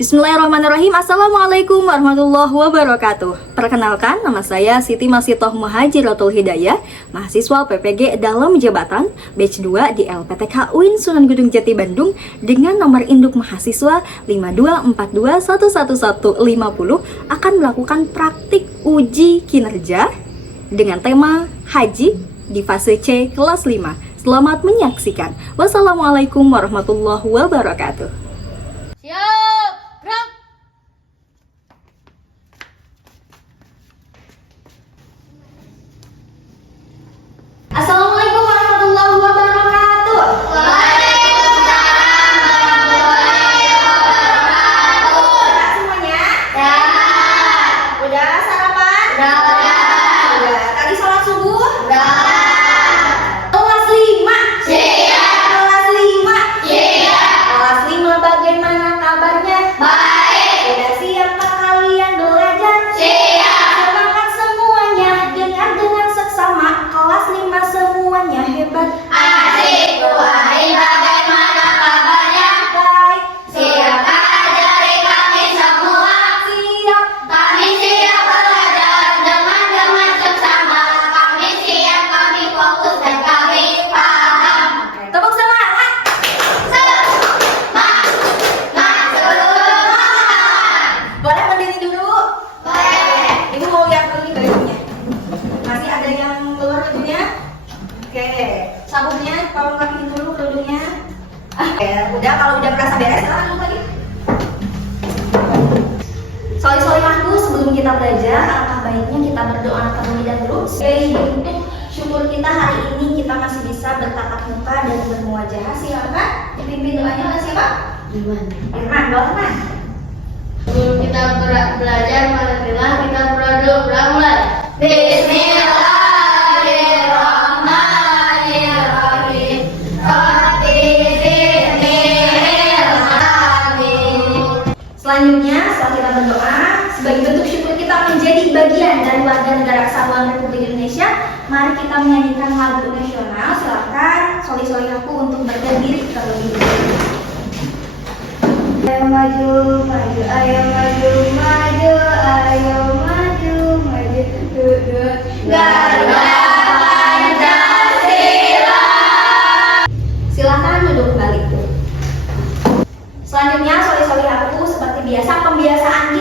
Bismillahirrahmanirrahim. Assalamualaikum warahmatullahi wabarakatuh. Perkenalkan, nama saya Siti Masitoh Muhajiratul Hidayah, mahasiswa PPG dalam jabatan batch 2 di LPTK UIN Sunan Gunung Jati Bandung dengan nomor induk mahasiswa 524211150 akan melakukan praktik uji kinerja dengan tema Haji di fase C kelas 5. Selamat menyaksikan. Wassalamualaikum warahmatullahi wabarakatuh. Siap, gerak. Assalamualaikum warahmatullahi wabarakatuh. Waalaikumsalam warahmatullahi wabarakatuh. Semuanya? Ya. Udah sarapan? Udah. Udah. Tadi sholat subuh? Udah. Kelas 5. Siap. Kelas 5. Siap. Kelas 5 bagaimana kabarnya? Baik. Sudah siapkah kalian belajar? Siap. Semangat semuanya, dengar dengan seksama. Kelas 5 semuanya hebat. Asik. Wahai bagaimana kabarnya? Baik. Siap ajari kami semua. Siap. Kami siap belajar dengan seksama. Kami siap, kami fokus dan kami paham. Tepuk semangat. Boleh berdiri dulu? Boleh. Ibu mau lihat dulu nih bajunya. Masih ada yang keluar bajunya? Oke. Sabunnya tolong rapiin dulu kerudungnya. Oke, udah kalau udah merasa beres, silakan lagi. Soli-solihanku, sebelum kita belajar, alangkah baiknya kita berdoa terlebih dahulu sebagai bentuk syukur kita hari ini kita masih bisa bertatap muka dan bermuajah. Silakan dipimpin doanya oleh siapa? Irman, bawa Irman. Sebelum kita belajar, marilah kita berdoa beramai. Bismillahirrahmanirrahim. Selanjutnya, setelah kita berdoa, sebagai bentuk syukur kita menjadi bagian dari warga negara kesatuan Republik Indonesia, mari kita menyanyikan lagu nasional. Silakan soli-solihaku untuk berdiri terlebih dahulu. Ayo maju, maju, ayo maju, maju, ayo maju, maju, duduk, Garuda Pancasila. Silakan duduk kembali. Selanjutnya, soli-solihaku seperti biasa pembiasaan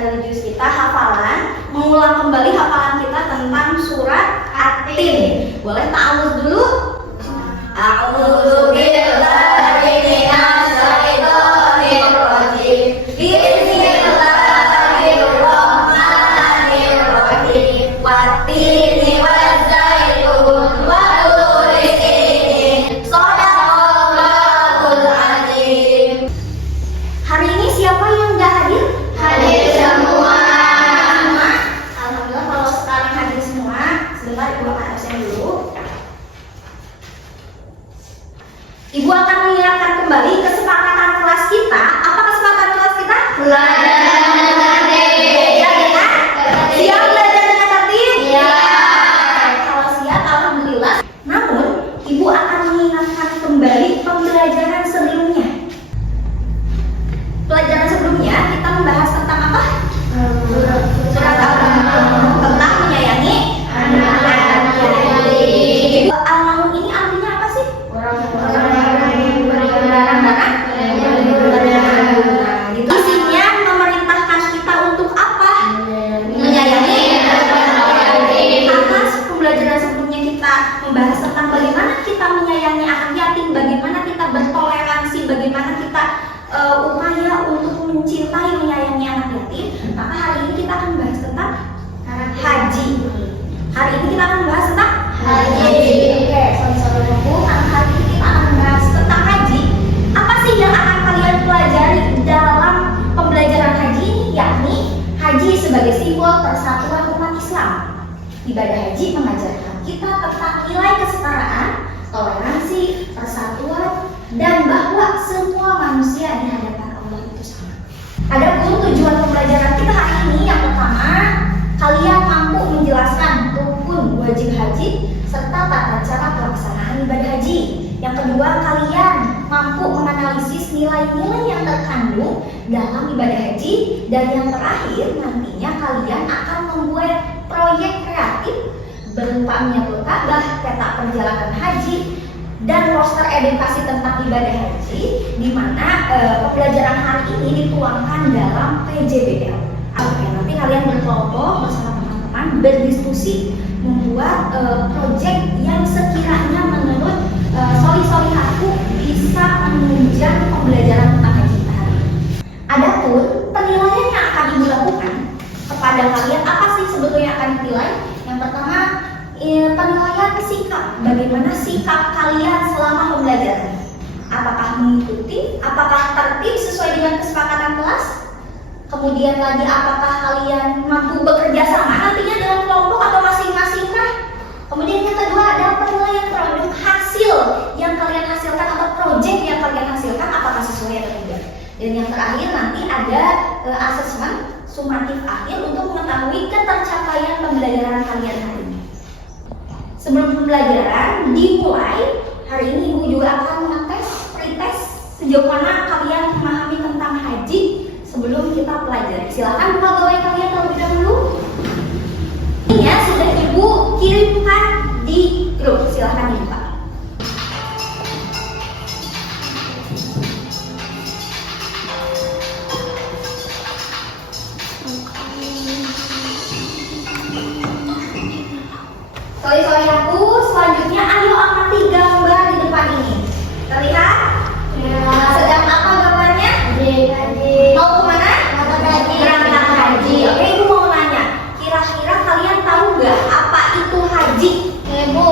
religius kita, hafalan, mengulang kembali hafalan kita tentang surat At-Tin. Boleh ta'awudz dulu? A'udzu billahi minas syaitonir rajim. Bismillahirrahmanirrahim. Wattini wazzaitun wa turi sinin. Shadaqallahul azim. Hari ini siapa yang nggak hadir? Hadir semua. Alhamdulillah kalau sekarang hadir semua. Sebentar Ibu akan absen dulu. Ibu akan mengingatkan kembali kesepakatan kelas kita. Apa kesepakatan kelas kita? Belajar dengan tertib. Ya, kan? Siap belajar dengan tertib? Iya. Kalau siap, alhamdulillah. Namun, Ibu akan mengingatkan kembali pembelajaran sebelumnya. Pelajaran sebelumnya kita membahas tentang apa? Surat Al-Maun, tentang menyayangi anak-anak. Al-Maun ini artinya apa sih? Isinya memerintahkan kita untuk apa? Menyayangi anak. Atas pembelajaran sebelumnya kita membahas tentang bagaimana kita menyayangi anak yatim, bagaimana kita bertoleransi, bagaimana kita upaya untuk mencintai, menyayangi anak yatim. Maka hari ini kita akan membahas tentang haji. Hari ini kita akan membahas tentang Haji. Oke, saudara-saudaraku, karena hari ini kita akan membahas tentang haji. Apa sih yang akan kalian pelajari dalam pembelajaran haji ini? Yakni haji sebagai simbol persatuan umat Islam. Ibadah haji mengajarkan kita tentang nilai kesetaraan, toleransi, persatuan, dan bahwa semua manusia di hadapan Allah itu sama. Adapun tujuan pembelajaran kita hari ini yang pertama, kalian mampu menjelaskan rukun wajib haji serta tata cara pelaksanaan ibadah haji. Yang kedua, kalian mampu mampu menganalisis nilai-nilai yang terkandung dalam ibadah haji, dan yang terakhir nantinya kalian akan membuat proyek kreatif berupa miniatur Ka'bah, peta perjalanan haji, dan poster edukasi tentang ibadah haji, di mana pembelajaran hari ini dituangkan dalam PJBL. Oke, nanti kalian berkelompok bersama teman-teman berdiskusi membuat proyek yang sekiranya menurut soli-solihaku bisa menunjang pembelajaran tentang haji kita hari ini. Adapun penilaian yang akan ibu lakukan kepada kalian, apa sih sebetulnya akan dinilai? Yang pertama, penilaian sikap. Bagaimana sikap kalian selama pembelajaran? Apakah mengikuti? Apakah tertib sesuai dengan kesepakatan kelas? Kemudian lagi, apakah kalian mampu bekerja sama nantinya dalam kelompok atau masing-masing kah? Kemudian yang kedua ada penilaian produk hasil yang kalian hasilkan atau proyek yang kalian hasilkan, apakah sesuai atau tidak. Dan yang terakhir nanti ada asesmen sumatif akhir untuk mengetahui ketercapaian pembelajaran kalian hari ini. Sebelum pembelajaran dimulai, hari ini Ibu juga akan mengetes, pretest sejauh mana kalian memahami tentang haji sebelum kita pelajari. Silakan buka gawai kalian terlebih dahulu. Ini ya sudah Ibu kirimkan di grup, silakan dibuka. Sorry aku, selanjutnya ayo amati gambar di depan ini. Terlihat? Ya. Sedang apa gambarnya? Haji. Mau kemana? Berangkat haji. Oke, Ibu mau nanya, kira-kira kalian tahu nggak apa itu haji? Ibu,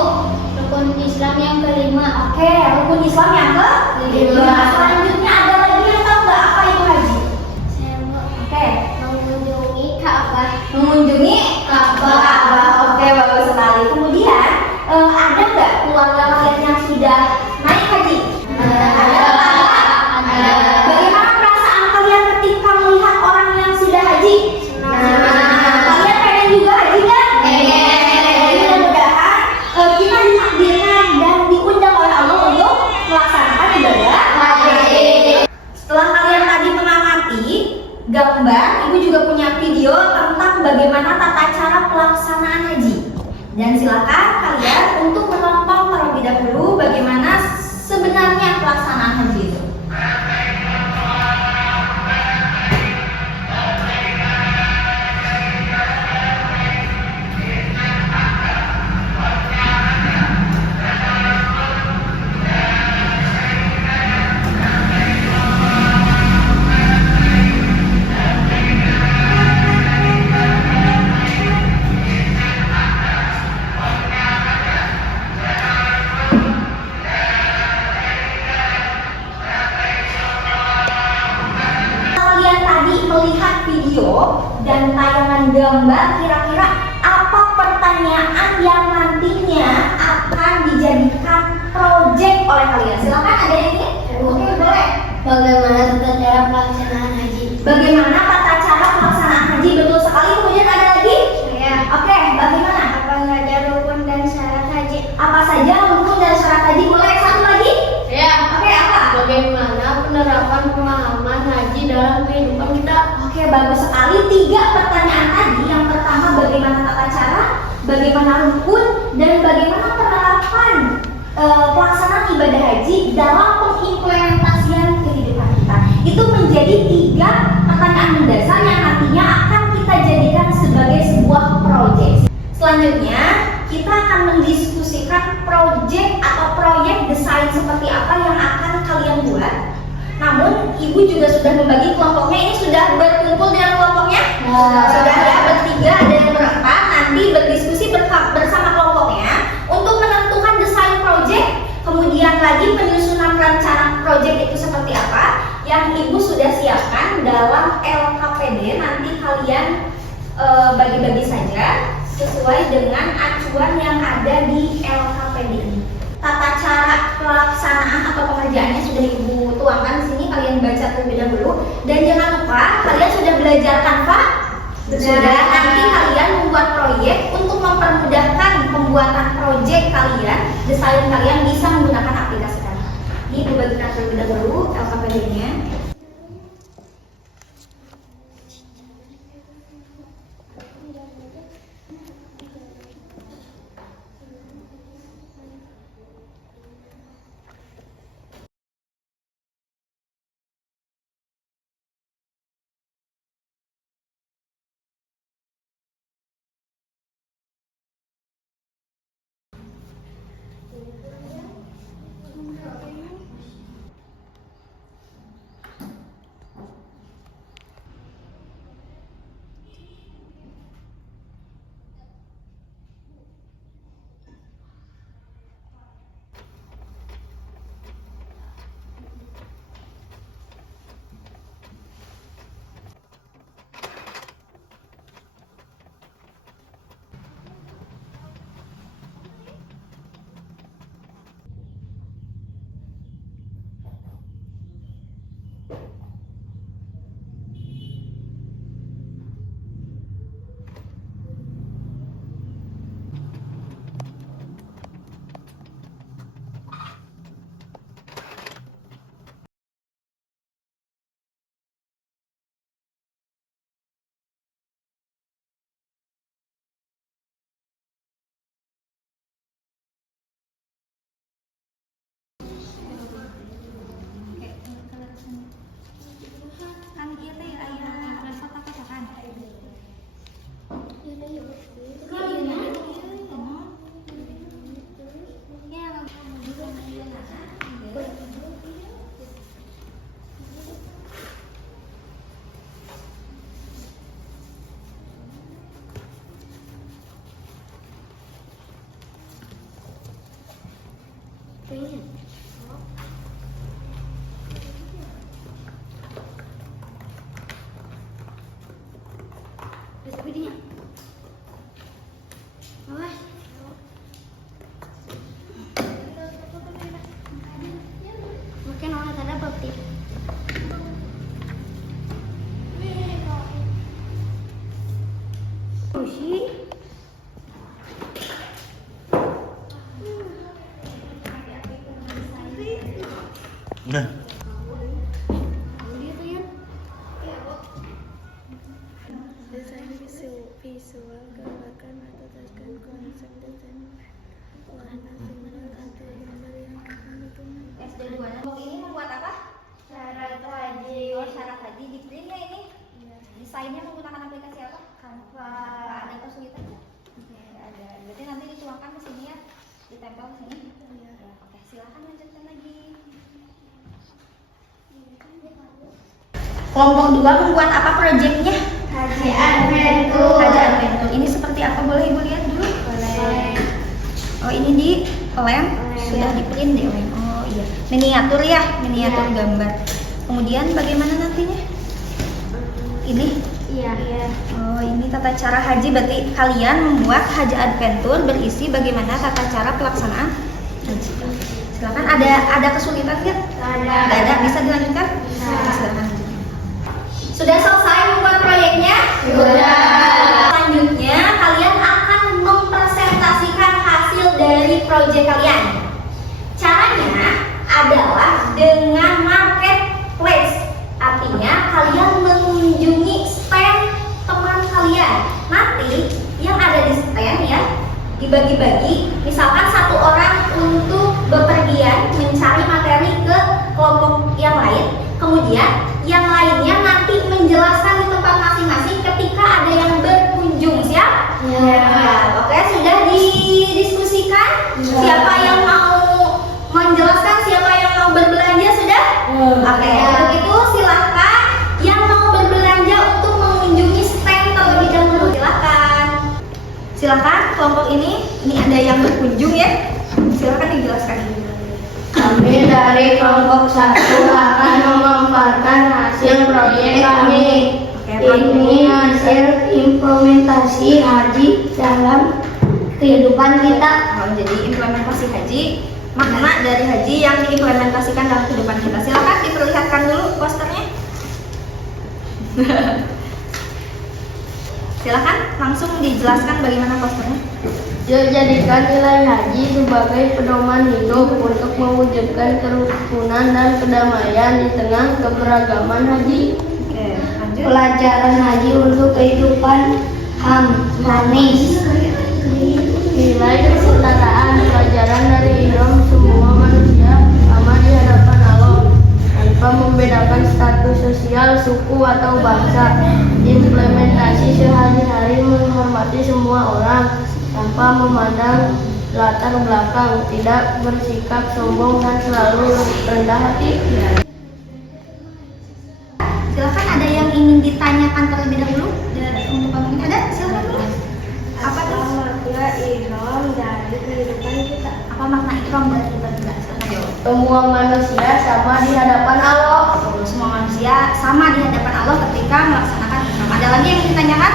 rukun Islam yang kelima. Oke, rukun Islam yang kelima. Selanjutnya ada lagi yang tahu nggak apa itu haji? Oke, Mengunjungi Ka'bah. mengunjungi Ka'bah. Oke, bagus sekali. Kemudian ada nggak keluarga kalian yang sudah naik haji? Ada. Bagaimana perasaan kalian ketika melihat orang yang sudah haji? Kalian pengen juga haji kan? Jadi mudah-mudahan kita ditakdirkan dan diundang oleh Allah untuk melaksanakan ibadah haji. Setelah kalian tadi mengamati gambar, Ibu juga punya video tentang bagaimana tata cara pelaksanaan haji. Dan silakan kalian untuk menonton terlebih dahulu bagaimana sebenarnya pelaksanaan haji itu. Kalian tadi melihat video dan tayangan gambar, kira-kira apa pertanyaan yang nantinya akan dijadikan proyek oleh kalian? Silakan, ada yang ini? Oke, boleh. Bagaimana tata cara pelaksanaan haji? Bagaimana tata cara pelaksanaan haji? Betul sekali. Kemudian ada lagi? Saya. Oke, bagaimana? Apa ada rukun dan syarat haji? Apa saja rukun dan syarat haji? Boleh satu lagi? Saya. Oke, apa? Bagaimana penerapan pemahaman haji dalam kehidupan kita? Oke, bagus sekali. 3 pertanyaan tadi. Yang pertama, bagaimana tata cara, bagaimana rukun, dan bagaimana penerapan pelaksanaan ibadah haji dalam pengimplementasian kehidupan kita. Itu menjadi 3 pertanyaan mendasar yang nantinya akan kita jadikan sebagai sebuah proyek. Selanjutnya, kita akan mendiskusikan proyek atau proyek desain seperti apa yang akan kalian buat. Namun, Ibu juga sudah membagi kelompoknya. Ini sudah berkumpul dengan kelompoknya? Sudah ya, bertiga ada yang berempat. Nanti berdiskusi bersama kelompoknya untuk menentukan desain proyek. Kemudian lagi penyusunan rencana proyek itu seperti apa yang Ibu sudah siapkan dalam LKPD. Nanti kalian bagi-bagi saja sesuai dengan acuan yang ada di LKPD ini. Tata cara pelaksanaan atau pengerjaannya sudah Ibu tuangkan di sini, kalian baca terlebih dahulu. Dan jangan lupa kalian sudah belajar Canva? Sudah. Nanti kalian membuat proyek untuk mempermudahkan pembuatan proyek kalian, desain kalian bisa menggunakan aplikasi Canva. Ini Ibu bagikan terlebih dahulu LKPD-nya. Mungkin orang ada bukti. Nah, Desain visual gambarkan atau tuliskan konsep desain warna simbol atau gambar yang akan digunakan. SD2 ini membuat apa? Syarat haji. Oh, syarat haji di print ya ini. Desainnya menggunakan aplikasi apa? Canva. Ada kesulitan nggak? Oke, ada. Berarti nanti dituangkan ke sini ya, ditempel ke sini. Ya, oke, silakan lanjutkan lagi. Kelompok 2 membuat apa proyeknya? Haji Adventure. Haji Adventure. Ini seperti apa? Boleh Ibu lihat dulu? Boleh. Oh, ini di lem, sudah di print di lem. Oh iya, miniatur ya, miniatur gambar. Kemudian bagaimana nantinya? Ini? Iya. Oh, ini tata cara haji. Berarti kalian membuat Haji Adventure berisi bagaimana tata cara pelaksanaan haji. Silakan. Ada kesulitan nggak? Nggak ada. Bisa dilanjutkan? Bisa. Silakan. Sudah selesai membuat proyeknya? Sudah. Selanjutnya kalian akan mempresentasikan hasil dari proyek kalian. Caranya adalah dengan marketplace. Artinya kalian mengunjungi stand teman kalian. Nanti yang ada di stand ya dibagi-bagi. Misalkan satu orang untuk bepergian mencari materi ke kelompok yang lain. Kemudian yang lainnya nanti menjelaskan di tempat masing-masing ketika ada yang berkunjung. Siap? Ya. Oke, sudah didiskusikan. Ya. Siapa yang mau menjelaskan, siapa yang mau berbelanja sudah? Oke, untuk itu silahkan yang mau berbelanja untuk mengunjungi stand terlebih dahulu. Silahkan kelompok ini ada yang berkunjung ya. Silahkan dijelaskan. Kami dari kelompok 1 akan memaparkan hasil proyek kami. Ini hasil implementasi haji dalam kehidupan kita. Oh, jadi implementasi haji, makna dari haji yang diimplementasikan dalam kehidupan kita. Silakan diperlihatkan dulu posternya. Silakan langsung dijelaskan bagaimana posternya. Yuk jadikan nilai haji sebagai pedoman hidup untuk mewujudkan kerukunan dan kedamaian di tengah keberagaman haji. Oke, lanjut. Pelajaran haji untuk kehidupan harmonis. Nilai kesetaraan pelajaran dari ihram semua manusia sama di hadapan Allah tanpa membedakan status sosial, suku atau bangsa. Implementasi sehari-hari menghormati semua orang tanpa memandang latar belakang, tidak bersikap sombong dan selalu rendah hati. Silakan, ada yang ingin ditanyakan terlebih dahulu untuk pemimpin? Ada? Silakan dulu. Apa tuh? Makna ihram dari kehidupan kita? Apa makna ihram dari kehidupan kita? Silakan jawab. Semua manusia sama di hadapan Allah. Semua manusia sama di hadapan Allah ketika melaksanakan ihram. Ada lagi yang ingin ditanyakan?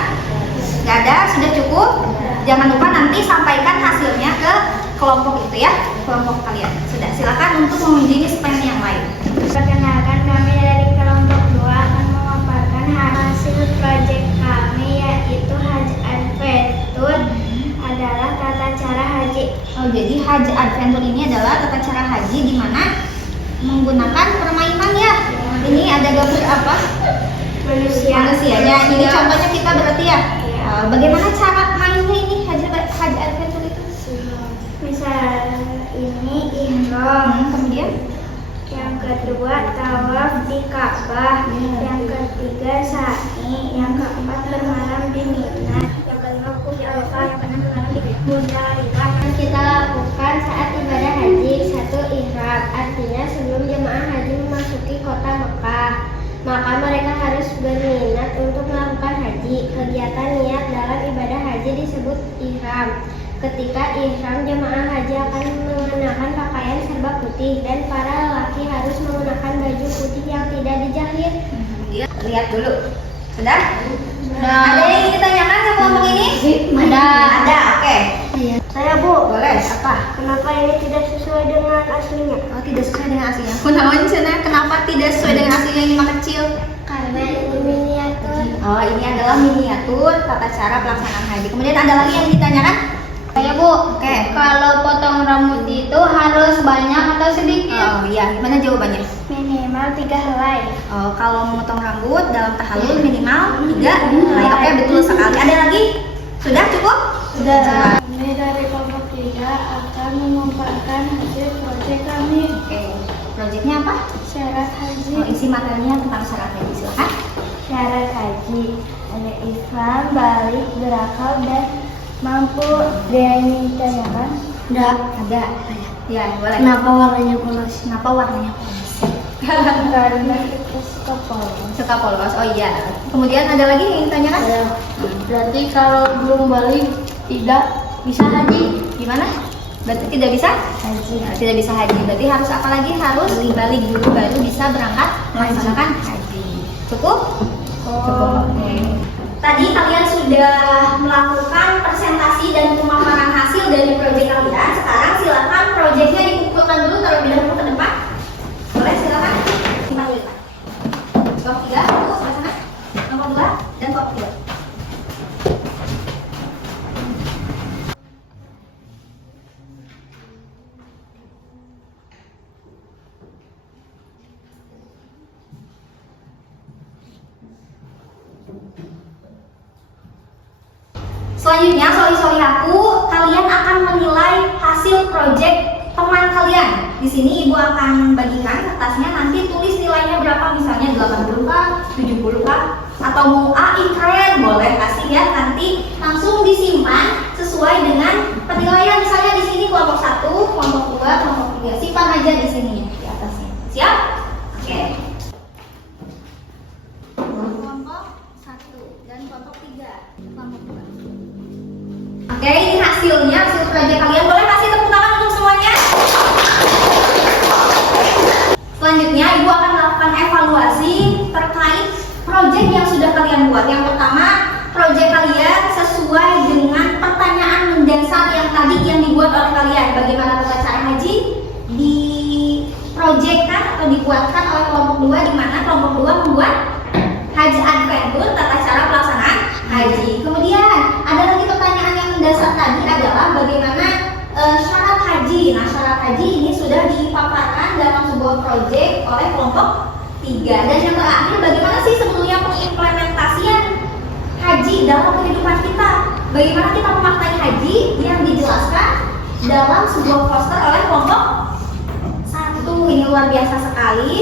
Gak ada? Sudah cukup? Jangan lupa nanti sampaikan hasilnya ke kelompok itu ya, kelompok kalian. Sudah, silakan untuk mengunjungi pen yang lain. Perkenalkan, kami dari kelompok 2 akan memaparkan hasil proyek kami, yaitu Haji Adventure adalah tata cara haji. Oh, jadi Haji Adventure ini adalah tata cara haji di mana menggunakan permainan ya. Ini ada gambar apa? Manusianya. Ini contohnya kita berarti ya. Bagaimana cara mainnya ini Haji Adventure itu? Misal ini ihram, Kemudian yang kedua tawaf di Ka'bah, yang ketiga sa'i, yang keempat bermalam di Mina, yang kelima wukuf di Arafah, yang keenam bermalam di Muzdalifah. Yang kita lakukan saat ibadah haji, 1. Ihram, artinya sebelum jemaah haji memasuki kota Mekah, maka mereka harus berniat untuk melakukan haji. Kegiatan niat dalam ibadah haji disebut ihram. Ketika ihram, jemaah haji akan mengenakan pakaian serba putih dan para lelaki harus menggunakan baju putih yang tidak dijahit. lihat dulu. Sudah? Ada yang ingin ditanyakan ke kelompok ini? Ada. Ada, oke. Saya Bu, Boleh. Apa? kenapa ini tidak sesuai dengan aslinya? Oh, tidak sesuai dengan aslinya. Kunaon cenah? Kenapa tidak sesuai dengan aslinya yang lima kecil? Karena ini miniatur. Oh, ini adalah miniatur tata cara pelaksanaan haji. Kemudian ada lagi yang ditanyakan? Saya Bu, Oke. kalau potong rambut itu harus banyak atau sedikit? Oh iya, gimana jawabannya? Minimal 3 helai. Oh, kalau memotong rambut dalam tahallul minimal 3 helai. Oke, betul sekali. Ada lagi? Sudah cukup? Sudah. Kami dari kelompok 3 akan memaparkan hasil proyek kami. Oke. Proyeknya apa? Syarat haji. Oh, isi materinya tentang syarat haji. Silakan. Syarat haji ada Islam, balik, berakal, dan mampu. Dia ini ditanyakan? Enggak, ada. Ya, boleh. Kenapa warnanya polos? Kenapa warnanya polos? Karena kita suka polos. Suka polos. Oh iya. Kemudian ada lagi yang ditanyakan? Berarti kalau belum balik tidak bisa haji. Gimana? Berarti tidak bisa? Haji. Nah, tidak bisa haji. Berarti harus apa lagi? Harus dibalik dulu baru bisa berangkat melaksanakan haji. Cukup? Cukup. Oke. Tadi kalian sudah melakukan presentasi dan pemaparan hasil dari proyek kalian. Sekarang silakan proyeknya dikumpulkan dulu terlebih dahulu ke depan. Boleh, silakan. Simpan dulu, Pak. Kelompok 3, itu sebelah sana. Kelompok 2 dan kelompok 3. Selanjutnya, soli-soli aku, kalian akan menilai hasil proyek teman kalian. Di sini ibu akan bagikan kertasnya, nanti tulis nilainya berapa, misalnya 80 kah, 70 kah, atau mau A, I, keren, boleh kasih ya. Nanti langsung disimpan sesuai dengan penilaian. Misalnya di sini kelompok 1, kelompok 2, kelompok 3. Simpan aja di sini di atasnya. Siap? Oke. Kelompok 1 dan kelompok 3. Kelompok 2. Oke, ini hasilnya, hasil proyek kalian. Boleh kasih tepuk tangan untuk semuanya? Selanjutnya, ibu akan melakukan evaluasi terkait proyek yang sudah kalian buat. Yang pertama, proyek kalian sesuai dengan pertanyaan mendasar yang tadi yang dibuat oleh kalian. Bagaimana tata cara haji diproyekkan atau dibuatkan oleh kelompok 2, di mana kelompok 2 membuat Haji Adventure tata cara pelaksanaan haji. Kemudian sebuah proyek oleh kelompok 3. Dan yang terakhir, bagaimana sih sebetulnya pengimplementasian haji dalam kehidupan kita? Bagaimana kita memaknai haji yang dijelaskan dalam sebuah poster oleh kelompok 1. Ini luar biasa sekali.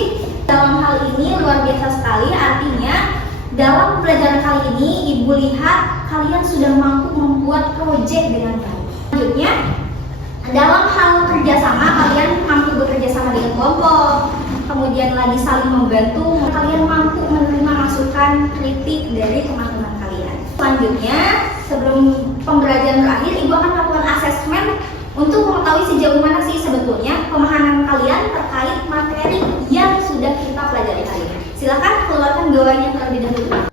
Dalam hal ini luar biasa sekali, artinya dalam pembelajaran kali ini Ibu lihat kalian sudah mampu membuat proyek dengan baik. Selanjutnya, dalam hal kerjasama kalian mampu bekerja sama dengan kelompok, kemudian lagi saling membantu, kalian mampu menerima masukan kritik dari teman-teman kalian. Selanjutnya, sebelum pembelajaran berakhir, Ibu akan melakukan asesmen untuk mengetahui sejauh mana sih sebetulnya pemahaman kalian terkait materi yang sudah kita pelajari hari ini. Silakan keluarkan gawainya terlebih dahulu.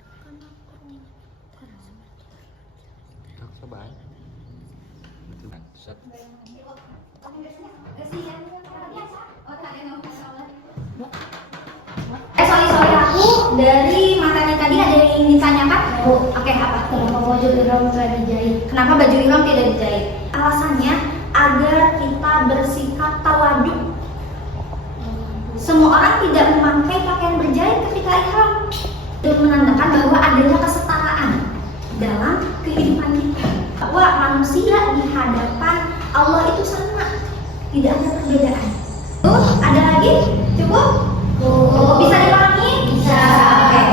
Sorry aku dari materi tadi ada yang ingin ditanyakan? Oke, apa? Kenapa baju ihram tidak dijahit? Kenapa baju ihram tidak dijahit? Alasannya agar kita bersikap tawaduk. Semua orang tidak memakai pakaian berjahit ketika ihram. Itu menandakan bahwa adanya kesetaraan dalam kehidupan kita. Bahwa manusia di hadapan Allah itu sama, tidak ada perbedaan. Ada lagi? Cukup? Bisa dipahami? Bisa. Oke.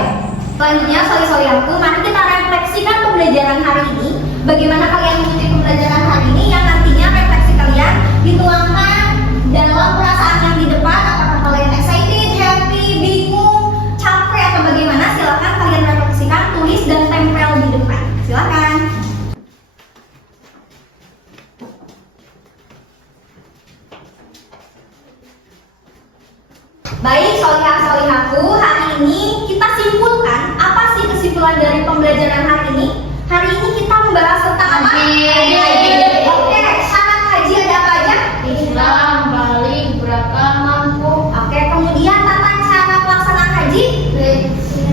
Selanjutnya, sorry aku, mari kita refleksikan pembelajaran hari ini. Bagaimana kalian mengikuti pembelajaran hari ini yang nantinya refleksi kalian dituangkan dalam perasaan yang di depan. Apakah kalian excited, happy, bingung, capek atau bagaimana? Silakan kalian refleksikan, tulis dan tempel di depan. Silakan. Baik, solihah-solihaku, hari ini kita simpulkan apa sih kesimpulan dari pembelajaran hari ini? Hari ini kita membahas tentang apa? Haji. Oke, syarat haji ada apa aja? Islam, balik, berakal, mampu. Oke, kemudian tata cara pelaksanaan haji?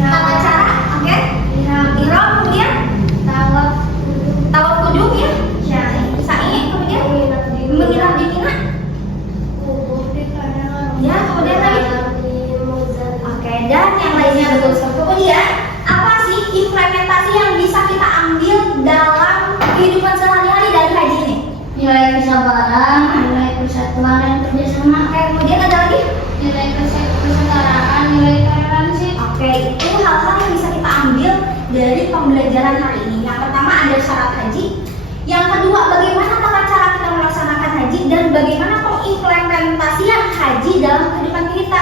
Tata cara, oke? Ihram, kemudian tawaf kudum ya? Sa'i, kemudian menginap di Mina. Ya, kemudian lagi? Oke, dan yang lainnya betul. Kemudian apa sih implementasi yang bisa kita ambil dalam kehidupan sehari-hari dari haji ini? Nilai kesabaran, nilai persatuan dan kerjasama. Oke, kemudian ada lagi? Nilai kesetaraan, nilai toleransi. Oke, itu hal-hal yang bisa kita ambil dari pembelajaran hari ini. Yang pertama ada syarat haji. Yang kedua, bagaimana tata cara kita melaksanakan haji dan bagaimana pengimplementasian haji dalam kehidupan kita.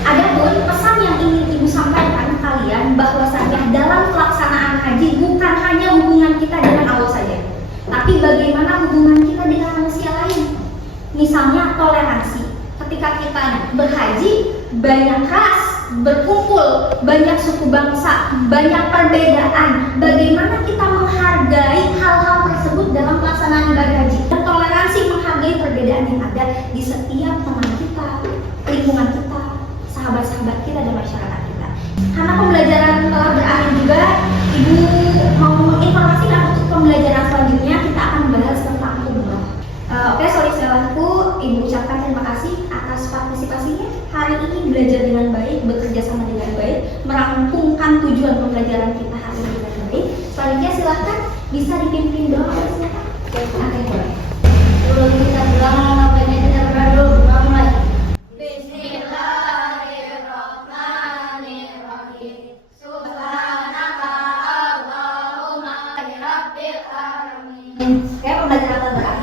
Adapun pesan yang ingin Ibu sampaikan ke kalian bahwasanya dalam pelaksanaan haji bukan hanya hubungan kita dengan Allah saja, tapi bagaimana hubungan kita dengan manusia lain. Misalnya toleransi. Ketika kita berhaji, banyak ras berkumpul, banyak suku bangsa, banyak perbedaan. Bagaimana kita menghargai hal-hal tersebut dalam pelaksanaan ibadah haji? Dan toleransi menghargai perbedaan yang ada di setiap teman kita, lingkungan kita, sahabat-sahabat kita dan masyarakat kita. Karena pembelajaran telah berakhir juga, Ibu mau menginformasikan untuk pembelajaran selanjutnya kita akan membahas tentang umrah. Oke, solihahku, Ibu ucapkan terima kasih atas partisipasinya. Hari ini belajar dengan baik, bekerja sama dengan baik, merampungkan tujuan pembelajaran kita hari ini dengan baik. Selanjutnya silahkan bisa dipimpin doa oleh siapa? Oke, boleh. Sebelum kita pulang, ngapainnya kita berdoa dulu. Mulai. Oke, pembelajaran terakhir.